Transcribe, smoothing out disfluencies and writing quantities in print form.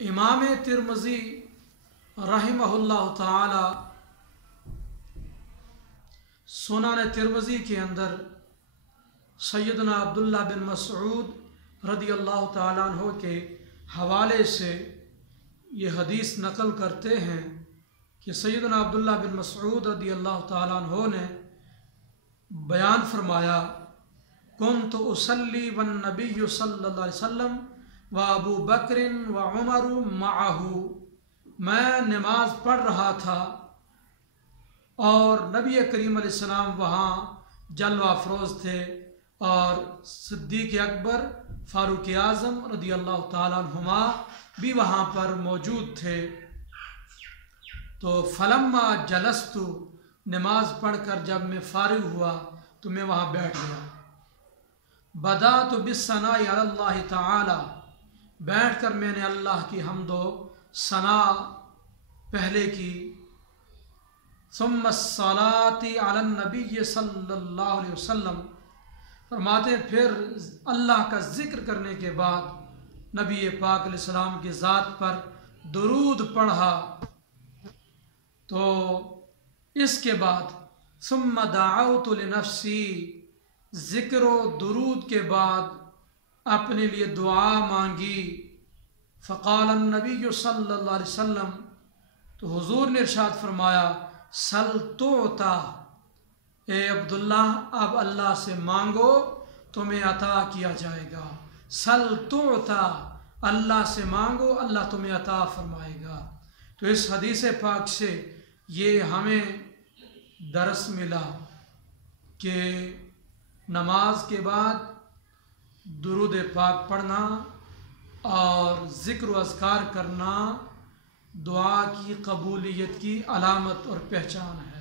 इमाम तिरमिज़ी रहमहुल्लाह ताला सुनन तिरमिज़ी के अंदर सैयदना अब्दुल्लाह बिन मसऊद रदियल्लाहु ताला अन्हु के हवाले से ये हदीस नकल करते हैं कि सैयदना अब्दुल्लाह बिन मसऊद रदियल्लाहु ताला अन्हु ने बयान फरमाया, कुन्तु उसल्ली वन नबिय्यु सल्लल्लाहु अलैहि वसल्लम व अबू बकरिन व उमरु मअहू, मैं नमाज पढ़ रहा था और नबी करीम अलैहिस्सलाम वहाँ जलवा अफरोज़ थे और सिद्दीक़ अकबर फ़ारूक़ आज़म रदियल्लाहु ताला अन्हुमा भी वहाँ पर मौजूद थे। तो फलम्मा जलस्तु, नमाज पढ़कर जब मैं फ़ारिग हुआ तो मैं वहाँ बैठ गया। बदातु बिस्सनाई अलल्लाहि ताला, बैठ कर मैंने अल्लाह की हम्दो सना पहले की। सुम्मस्सलाती अलन नबी सल्लल्लाहु अलैहि वसल्लम, फरमाते फिर अल्लाह का ज़िक्र करने के बाद नबी पाक अलैहिस्सलाम की ज़ात पर दुरूद पढ़ा। तो इसके बाद सुम्मा दाअउतु लिनफ्सी, ज़िक्र व दुरूद के बाद अपने लिए दुआ मांगी। फ़क़ाल नबी सल्लल्लाहु अलैहि वसल्लम, तो हुज़ूर ने इरशाद फरमाया, सल तुअता, ए अब्दुल्ला अब अल्लाह से मांगो तुम्हें अता किया जाएगा। सल तुअता, अल्लाह से मांगो अल्लाह तुम्हें अता फरमाएगा। तो इस हदीस पाक से ये हमें दरस मिला कि नमाज के बाद दुरूद पाक पढ़ना और ज़िक्र व अज़कार करना दुआ की कबूलियत की अलामत और पहचान है।